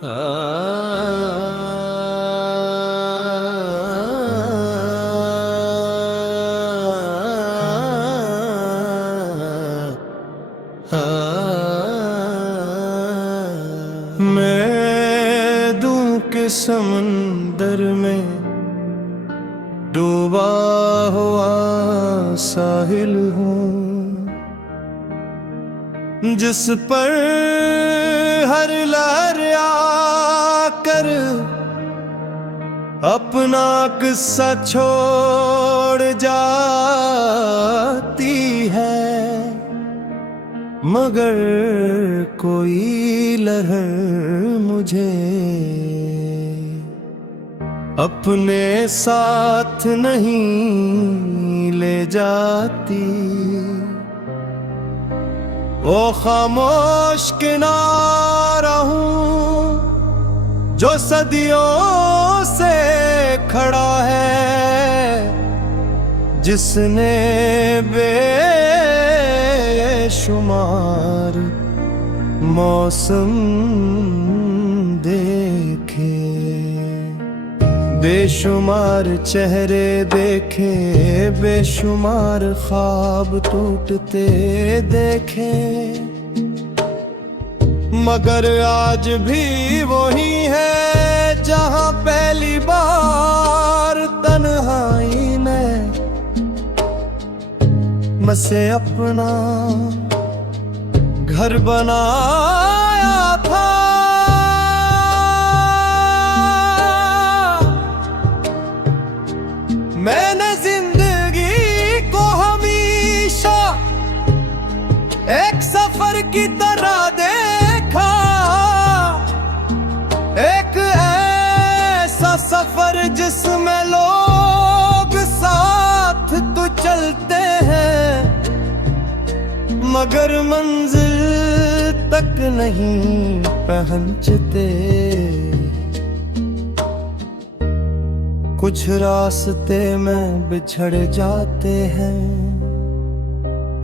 मैं दूं के समंदर में डूबा हुआ साहिल हूँ, जिस पर हर लहर आकर अपना किस्सा छोड़ जाती है, मगर कोई लहर मुझे अपने साथ नहीं ले जाती। ओ खामोश किनारा हूँ जो सदियों से खड़ा है, जिसने बेशुमार मौसम देखे, बेशुमार चेहरे देखे, बेशुमार ख्वाब टूटते देखे, मगर आज भी वही है जहां पहली बार तन्हाई में मसे अपना घर बनाया था। मैंने जिंदगी को हमेशा एक सफर की तरह देखा, एक ऐसा सफर जिसमें लोग साथ तो चलते हैं, मगर मंजिल तक नहीं पहुंचते। कुछ रास्ते में बिछड़ जाते हैं,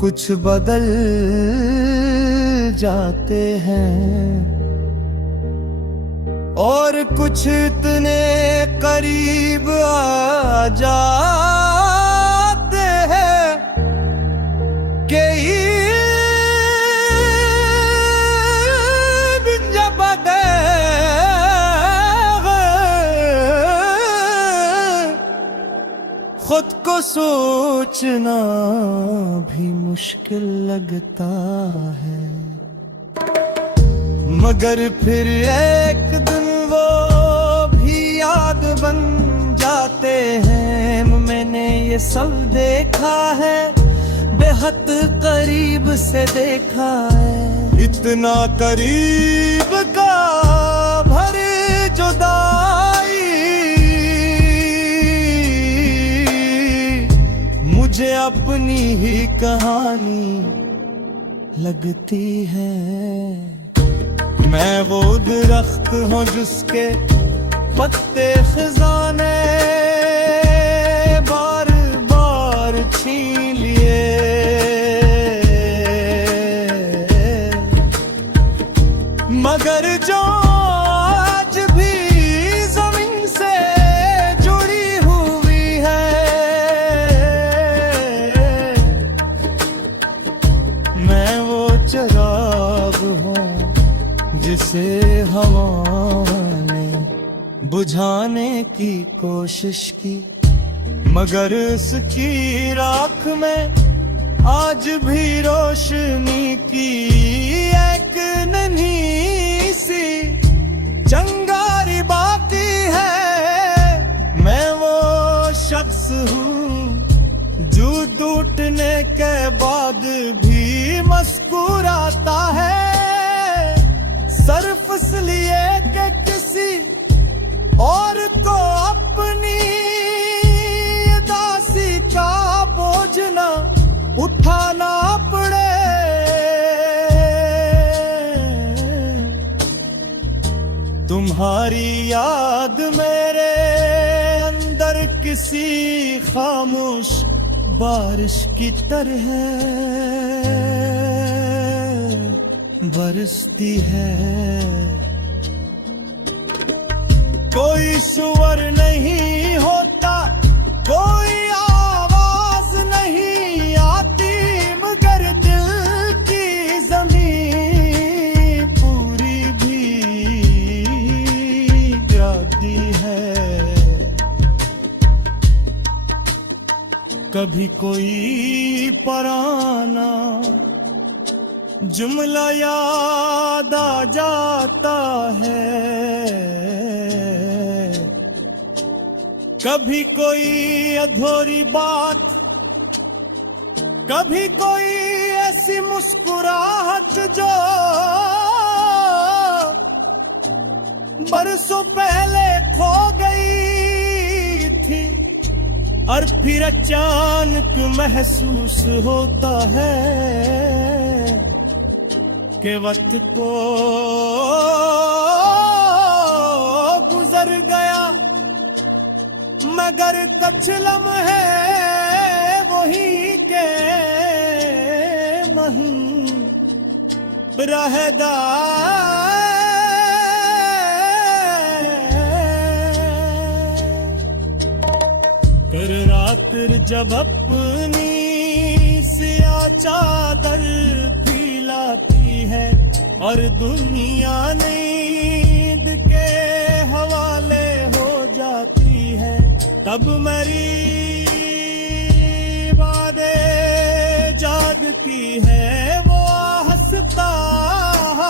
कुछ बदल जाते हैं, और कुछ इतने करीब आ जाते हैं कि खुद को सोचना भी मुश्किल लगता है, मगर फिर एक दिन वो भी याद बन जाते हैं। मैंने ये सब देखा है, बेहद करीब से देखा है, इतना करीब का भरे जुदाई मुझे अपनी ही कहानी लगती है। मैं वो दरख्त हूँ जिसके पत्ते खजाने बार बार छीन लिए, मगर जो आज भी जमीन से जुड़ी हुई है, मैं वो चिराग हूँ जिसे हवा ने बुझाने की कोशिश की, मगर उसकी राख में आज भी रोशनी की एक नन्ही सी चिंगारी बाकी है। मैं वो शख्स हूँ जो टूटने के बाद भी मुस्कुराता है, सिर्फ इसलिए कि किसी और को अपनी उदासी का बोझ न उठाना पड़े। तुम्हारी याद मेरे अंदर किसी खामोश बारिश की तरह बरसती है। स्वर नहीं होता, कोई आवाज नहीं आती, मगर दिल की जमीन पूरी भीग जाती है। कभी कोई पुराना जुमला याद आ जाता है, कभी कोई अधूरी बात, कभी कोई ऐसी मुस्कुराहट जो बरसों पहले खो गई थी, और फिर अचानक महसूस होता है कि वक्त को गुजर गया, मगर कुछ लम्हे वही के रहदार। कर रात जब अपनी सिया चादर फैलाती है और दुनिया नींद के हवाले हो जाती है, तब मेरी बातें जागती है। वो हंसता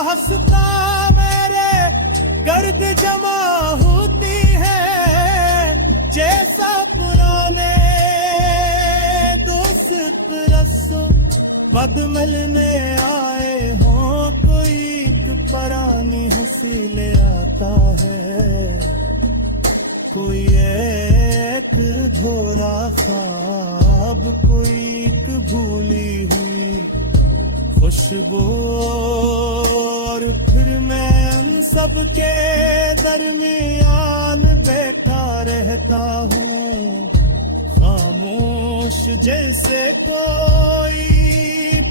हंसता मेरे गर्द जमा होती है, जैसा पुराने दोस्त रसों बद मिलने आए हो, कोई एक पुरानी हंसी ले आता है, कोई एक धोरा ख्वाब, कोई एक भूली हुई खुशबू, और फिर मैं उन सब के दरमियान बैठा रहता हूँ, खामोश जैसे कोई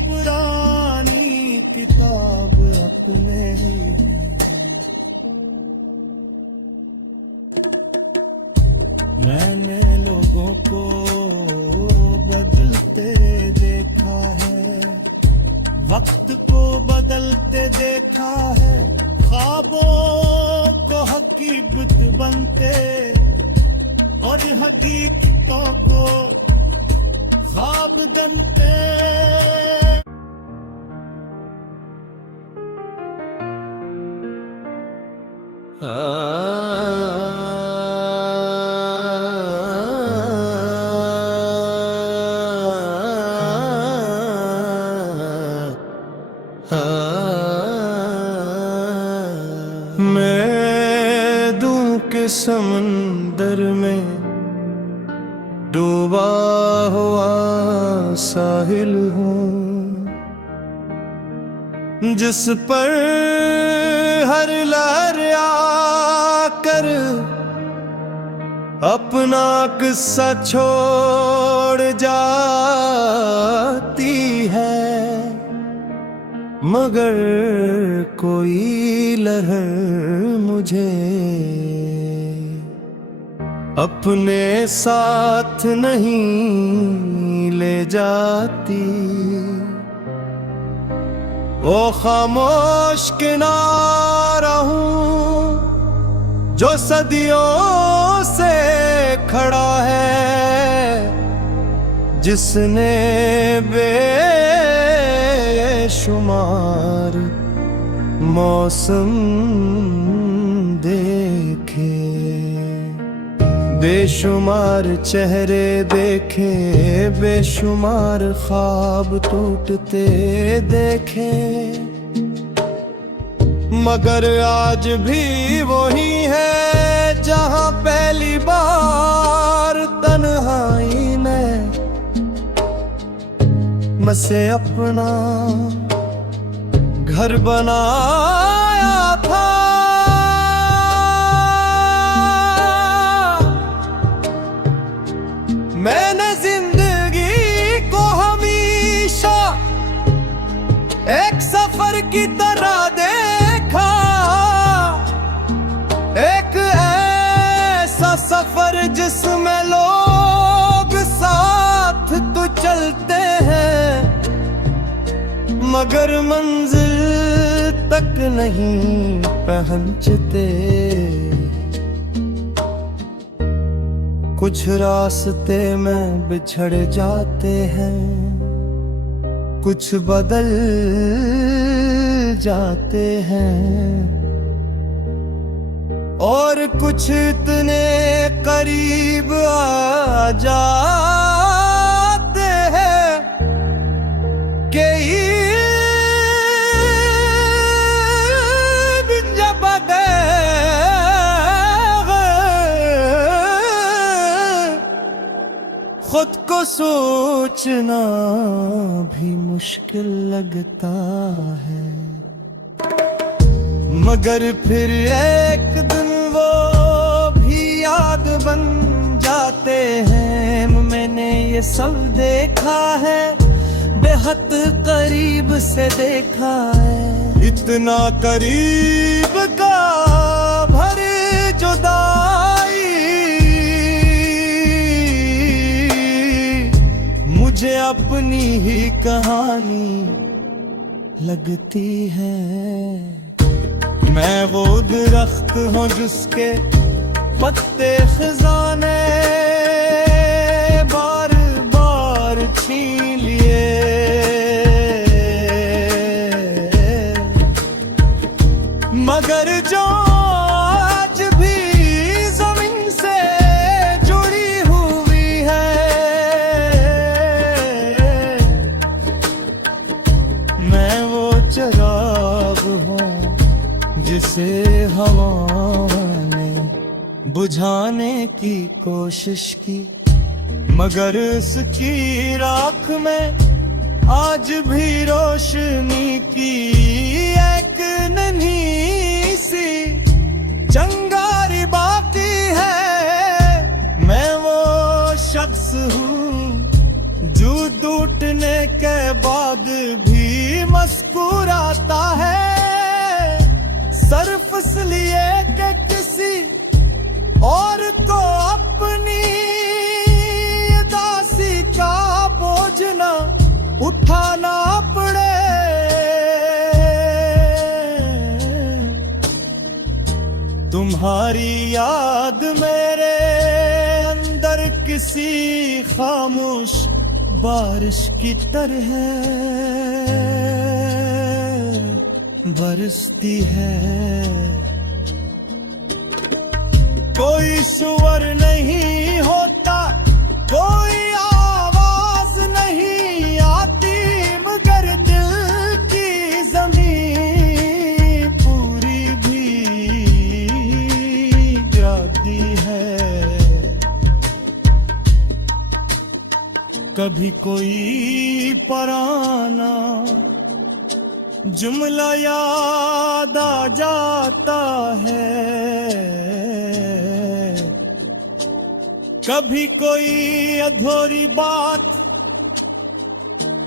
पुरानी किताब अपने ही। मैंने लोगों को बदलते देखा है, वक्त को बदलते देखा है, ख्वाबों को हकीकत बनते और हकीकतों को ख्वाब बनते। मैं दूं के समंदर में डूबा हुआ साहिल हूँ, जिस पर हर लहर आकर अपना किस्सा छोड़ जाती है, मगर कोई लहर मुझे अपने साथ नहीं ले जाती। ओ खामोश किनारा हूँ जो सदियों से खड़ा है, जिसने बेशुमार मौसम देखे, बेशुमार चेहरे देखे, बेशुमार ख्वाब टूटते देखे, मगर आज भी वही है जहां पहली बार तन्हाई में मसे अपना घर बनाया था। मैंने जिंदगी को हमेशा एक सफर की तरह देखा, एक जिसमें लोग साथ तो चलते हैं मगर मंजिल तक नहीं पहुंचते। कुछ रास्ते में बिछड़ जाते हैं, कुछ बदल जाते हैं और कुछ इतने करीब आ जाते हैं कि जब खुद को सोचना भी मुश्किल लगता है। मगर फिर एक दिन वो भी याद बन जाते हैं। मैंने ये सब देखा है, बेहद करीब से देखा है। इतना करीब का भर जुदाई मुझे अपनी ही कहानी लगती है। मैं वो दरख्त हूँ जिसके पत्ते खजाने बार बार छीन लिए, मगर जो आज भी जमीन से जुड़ी हुई है। मैं वो चिराग हूँ जिसे हवा ने बुझाने की कोशिश की, मगर उसकी राख में आज भी रोशनी की एक नन्ही सी चंगारी बाकी है। मैं वो शख्स हूँ जो टूटने के बाद भी मुस्कुराता है, सिर्फ इसलिए कि किसी और को अपनी दासी का बोझ न उठाना पड़े। तुम्हारी याद मेरे अंदर किसी खामोश बारिश की तरह बरसती है। कोई स्वर नहीं होता, कोई आवाज नहीं आती, मगर दिल की जमीन पूरी भीग जाती है। कभी कोई पराना जुमला याद आ जाता है, कभी कोई अधूरी बात,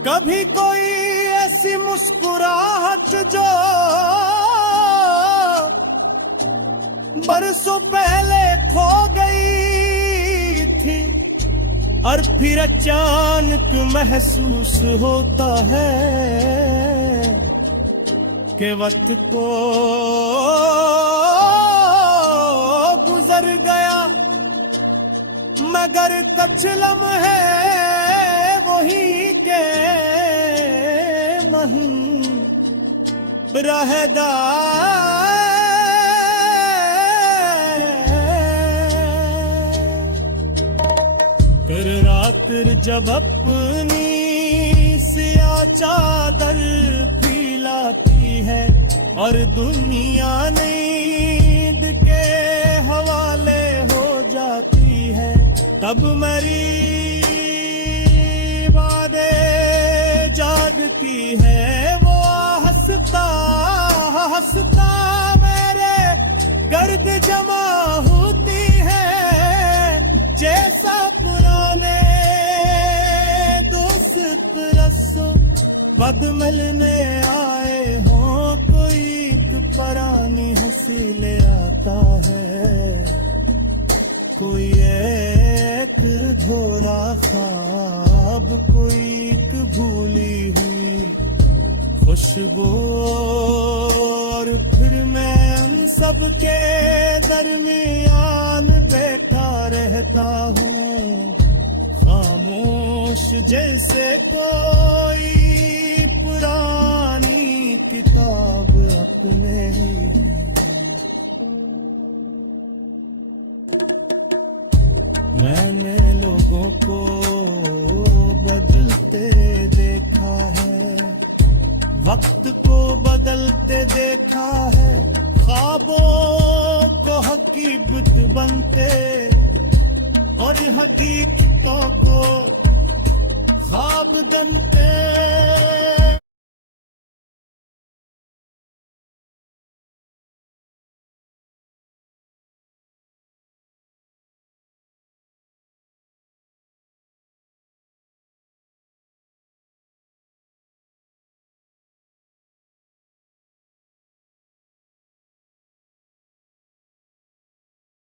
कभी कोई ऐसी मुस्कुराहट जो बरसों पहले खो गई थी, और फिर अचानक महसूस होता है के वक्त को गुजर गया, मगर कुछ लम्हे वही के रहदार। कर रात जब अपनी सिया चादर फैलाती है और दुनिया नींद के हवाले हो जाती है, तब मेरी बातें जागती है। वो हंसता हंसता मेरे गर्द जमा होती है, जैसा पुराने दोस्त रसों बद मिलने आए हो, कोई पुरानी हंसी ले आता है, कोई अधूरा ख्वाब कोई एक भूली हुई खुशबू, और फिर मैं उन सब के दरमियान बैठा रहता हूँ, खामोश जैसे कोई पुरानी किताब अपने ही। मैंने लोगों को बदलते देखा है, वक्त को बदलते देखा है, ख्वाबों को हकीकत बनते और हकीकतों को ख्वाब बनते।